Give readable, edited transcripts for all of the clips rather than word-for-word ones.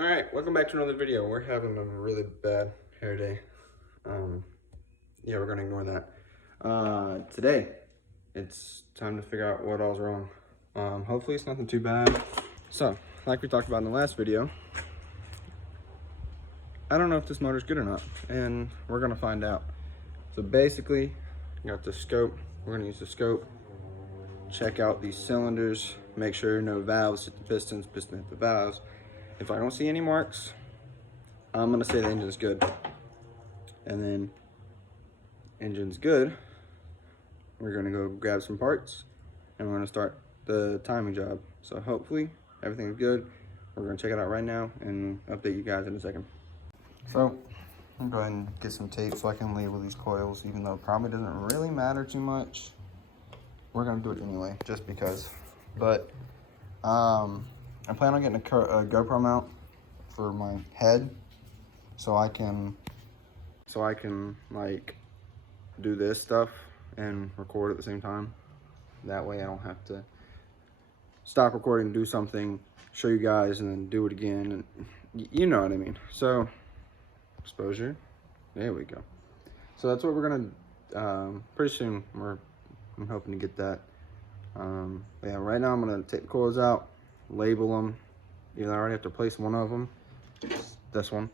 Alright, welcome back to another video. We're having a really bad hair day. Yeah, we're gonna ignore that. Today, it's time to figure out what all's wrong. Hopefully it's nothing too bad. So, like we talked about in the last video, I don't know if this motor's good or not, and we're gonna find out. So basically, got the scope. We're gonna use the scope, check out these cylinders, make sure no valves hit the pistons, piston hit the valves. If I don't see any marks, I'm gonna say the engine's good. And then engine's good, we're gonna go grab some parts and we're gonna start the timing job. So hopefully everything's good. We're gonna check it out right now and update you guys in a second. So I'm going to go ahead and get some tape so I can label these coils, even though it probably doesn't really matter too much. We're gonna do it anyway, just because. But I plan on getting a GoPro mount for my head, so I can like do this stuff and record at the same time. That way I don't have to stop recording, do something, show you guys, and then do it again, and you know what I mean. So exposure, there we go. So that's what we're gonna pretty soon. I'm hoping to get that. Yeah, right now I'm gonna take the coils out, label them. Even though I already have to replace one of them, this one,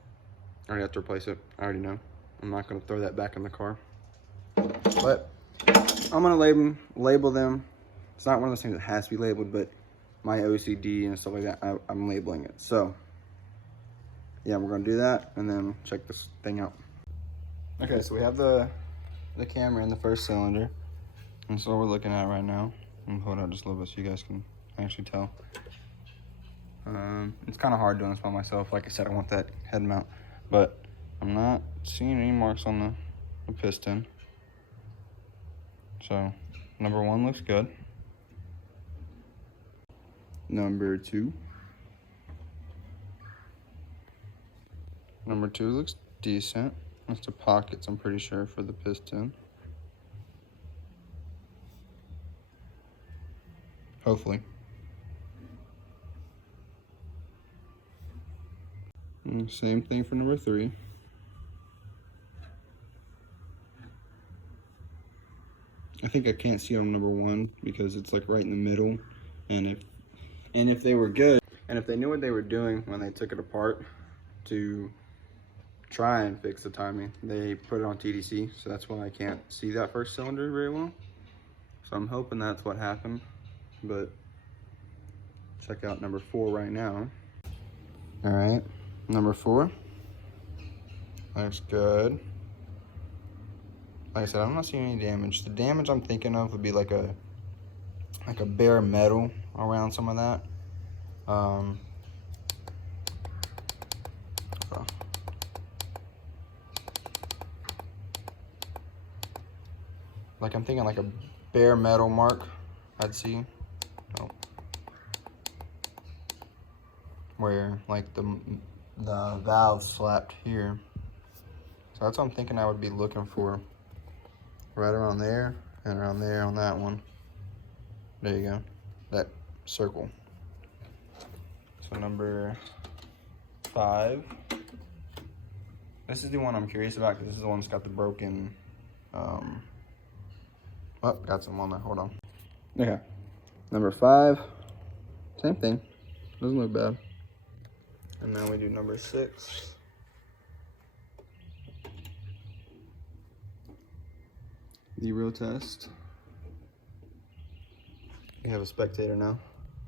I already have to replace it. I already know. I'm not gonna throw that back in the car, but I'm gonna label them. It's not one of those things that has to be labeled, but my OCD and stuff like that, I'm labeling it. So yeah, we're gonna do that and then check this thing out. Okay, so we have the camera in the first cylinder, and so we're looking at right now. I'm gonna hold out just a little bit so you guys can actually tell. It's kind of hard doing this by myself. Like I said, I want that head mount, but I'm not seeing any marks on the piston. So number one looks good. Number two looks decent. That's the pockets, I'm pretty sure, for the piston. Hopefully. And same thing for number three. I think I can't see on number one because it's like right in the middle. And if they were good, and if they knew what they were doing when they took it apart to try and fix the timing, they put it on TDC. So that's why I can't see that first cylinder very well. So I'm hoping that's what happened. But check out number four right now. All right, number four looks good. Like I said, I'm not seeing any damage. The damage I'm thinking of would be like a bare metal around some of that. Like I'm thinking like a bare metal mark I'd see. Oh. Where like the valve slapped here. So that's what I'm thinking I would be looking for. Right around there and around there on that one. There you go. That circle. So number 5. This is the one I'm curious about because this is the one that's got the broken oh, got some on there. Hold on. Okay. Number 5. Same thing. Doesn't look bad. And now we do number 6. The real test. We have a spectator now.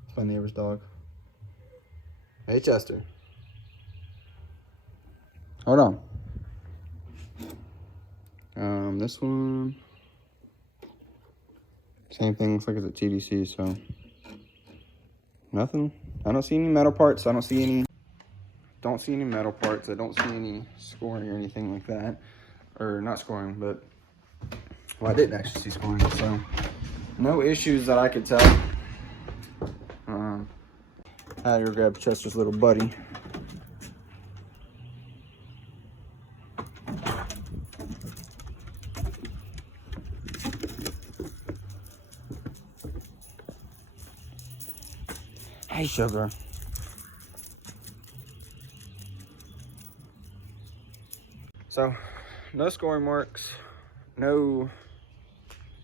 It's my neighbor's dog. Hey, Chester. Hold on. This one. Same thing, looks like it's a TDC, so. Nothing. I don't see any metal parts. I don't see any metal parts. I don't see any scoring or anything like that. Or not scoring, but, well, I didn't actually see scoring, so no issues that I could tell. I had to go grab Chester's little buddy. Hey, sugar. So, no scoring marks, no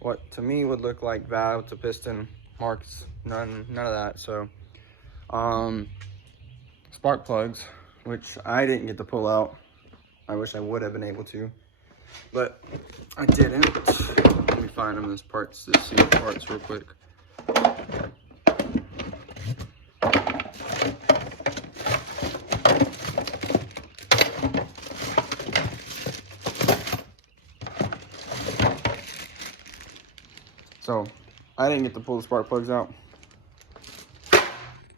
what to me would look like valve to piston marks, none of that. So, spark plugs, which I didn't get to pull out. I wish I would have been able to, but I didn't. Let me find them as parts, to see the parts real quick. So, I didn't get to pull the spark plugs out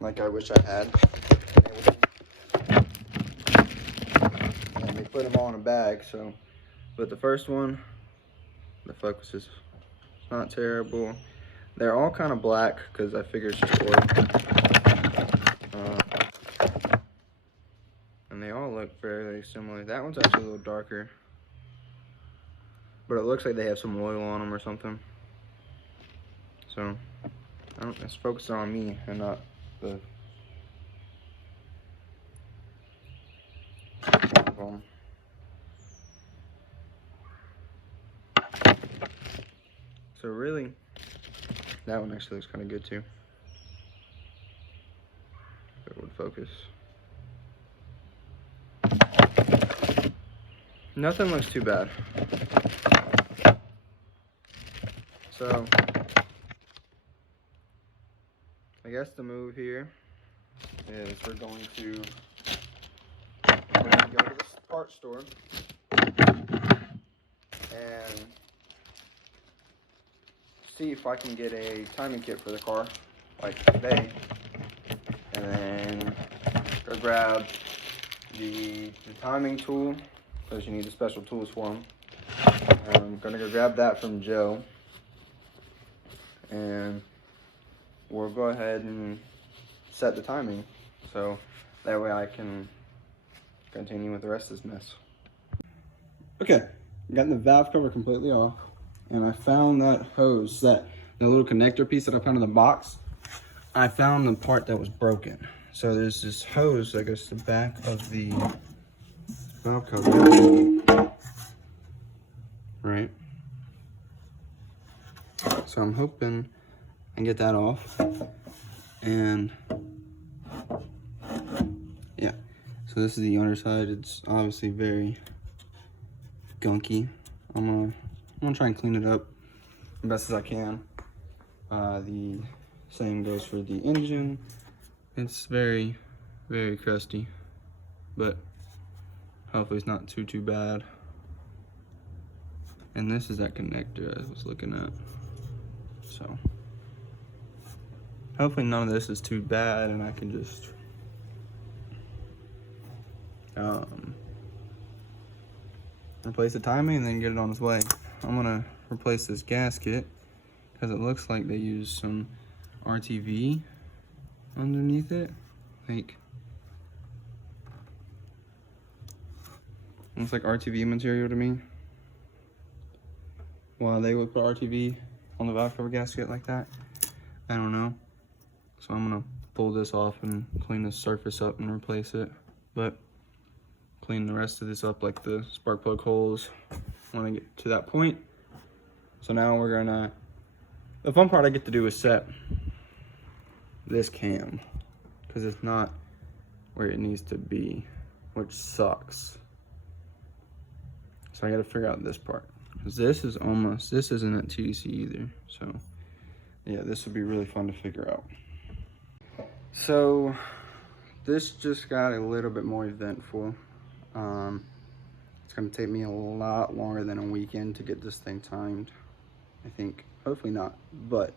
like I wish I had. And they put them all in a bag, so. But the first one, the focus is not terrible. They're all kind of black because I figured it's just oil. And they all look fairly similar. That one's actually a little darker. But it looks like they have some oil on them or something. So, let's focus on me and not the phone. So really, that one actually looks kind of good too. If it would focus. Nothing looks too bad. So, I guess the move here is we're going to go to the parts store and see if I can get a timing kit for the car, like today, and then go grab the timing tool, because you need the special tools for them. I'm gonna go grab that from Joe, and we'll go ahead and set the timing, so that way I can continue with the rest of this mess. Okay, got the valve cover completely off, and I found that hose, the little connector piece that I found in the box. I found the part that was broken. So there's this hose that goes to the back of the valve cover, right? So I'm hoping I can get that off, and yeah. So this is the underside. It's obviously very gunky. I'm gonna try and clean it up the best as I can. The same goes for the engine. It's very, very crusty, but hopefully it's not too bad. And this is that connector I was looking at. So hopefully none of this is too bad, and I can just replace the timing and then get it on its way. I'm gonna replace this gasket because it looks like they use some RTV underneath it. Like, looks like RTV material to me. Why they would put RTV on the valve cover gasket like that, I don't know. So I'm gonna pull this off and clean the surface up and replace it. But clean the rest of this up, like the spark plug holes, when I get to that point. So now we're gonna, the fun part I get to do is set this cam, because it's not where it needs to be, which sucks. So I gotta figure out this part, because this isn't at TDC either. So yeah, this would be really fun to figure out. So this just got a little bit more eventful. It's gonna take me a lot longer than a weekend to get this thing timed, I think. Hopefully not, but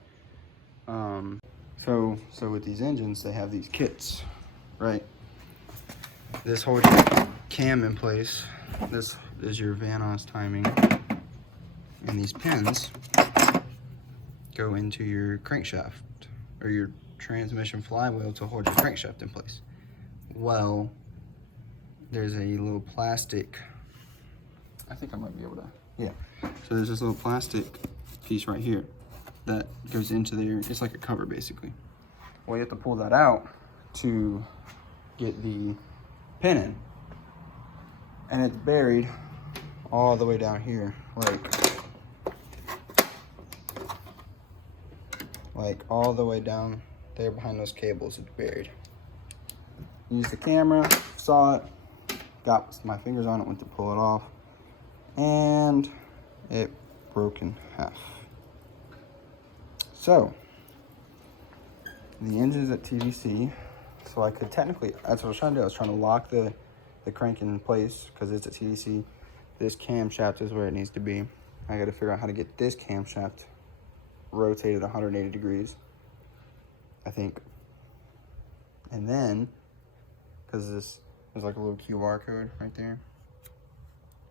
so with these engines, they have these kits, right? This holds your cam in place. This is your Vanos timing, and these pins go into your crankshaft or your transmission flywheel to hold your crankshaft in place. Well, there's a little plastic, I think I might be able to, yeah. So there's this little plastic piece right here that goes into there. It's like a cover basically. Well, you have to pull that out to get the pin in, and it's buried all the way down here, like all the way down there behind those cables. It's buried. Used the camera, saw it, got my fingers on it, went to pull it off, and it broke in half. So the engine's at TDC, so I could technically, that's what I was trying to do. I was trying to lock the crank in place because it's at TDC. This camshaft is where it needs to be. I got to figure out how to get this camshaft rotated 180 degrees, I think. And then, because there's like a little QR code right there,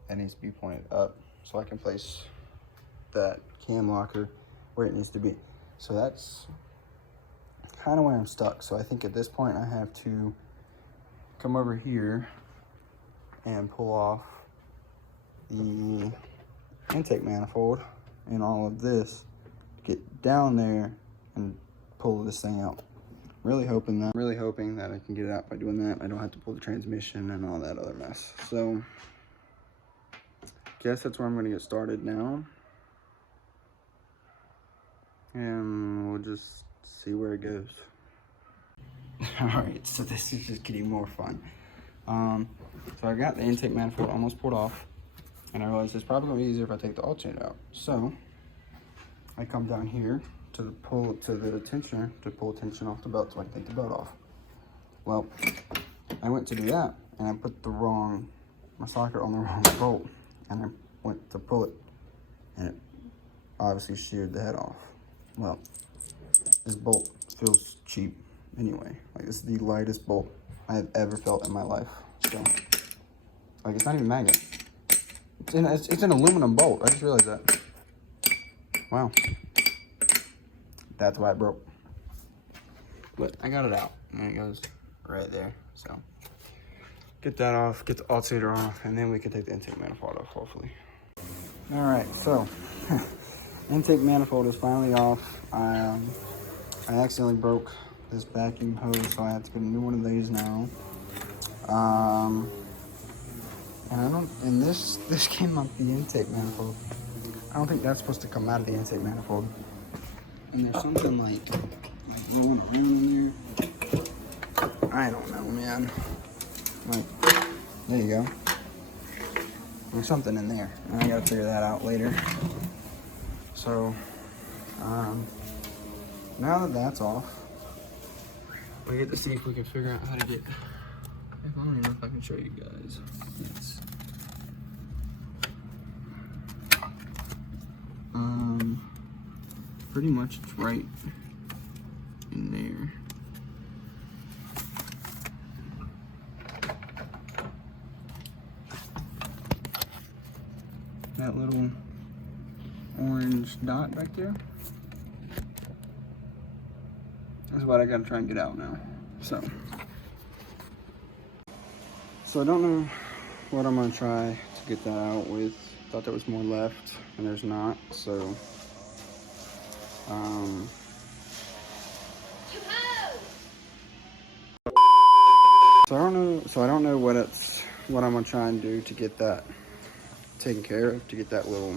that needs to be pointed up so I can place that cam locker where it needs to be. So that's kind of where I'm stuck. So I think at this point I have to come over here and pull off the intake manifold and all of this, get down there and pull this thing out. Really hoping that I can get it out by doing that. I don't have to pull the transmission and all that other mess. So guess that's where I'm gonna get started now. And we'll just see where it goes. Alright, so this is just getting more fun. So I got the intake manifold almost pulled off, and I realized it's probably gonna be easier if I take the alternator out. So I come down here to pull the tensioner to pull tension off the belt so I can take the belt off. Well, I went to do that and I put my socket on the wrong bolt, and I went to pull it and it obviously sheared the head off. Well, this bolt feels cheap anyway. Like, this is the lightest bolt I have ever felt in my life. So, like, it's not even magnet. It's an aluminum bolt. I just realized that. Wow. That's why it broke. But I got it out, and it goes right there. So, get that off, get the alternator off, and then we can take the intake manifold off, hopefully. All right, so intake manifold is finally off. I accidentally broke this vacuum hose, so I have to get a new one of these now. And this came out the intake manifold. I don't think that's supposed to come out of the intake manifold. And there's something like rolling around in there. I don't know, man. Like, there you go. There's something in there. I gotta figure that out later. So, now that that's off, we get to see if we can figure out how to get. I don't even know if I can show you guys. Yes. Pretty much it's right in there. That little orange dot right there. That's what I gotta try and get out now. So I don't know what I'm gonna try to get that out with. Thought there was more left, and there's not. So I don't know what I'm gonna try and do to get that taken care of, to get that little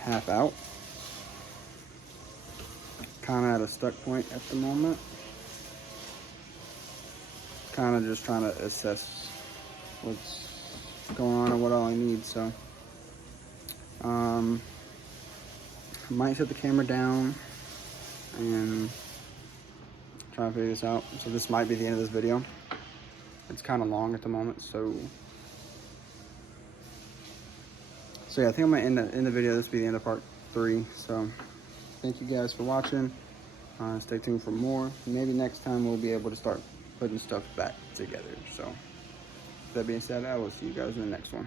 half out. Kind of at a stuck point at the moment. Kind of just trying to assess what's going on and what all I need. So I might set the camera down and try to figure this out. So this might be the end of this video. It's kind of long at the moment, so yeah, I think I'm gonna end the video. This will be the end of part 3. So thank you guys for watching. Stay tuned for more. Maybe next time we'll be able to start putting stuff back together. So that being said, I will see you guys in the next one.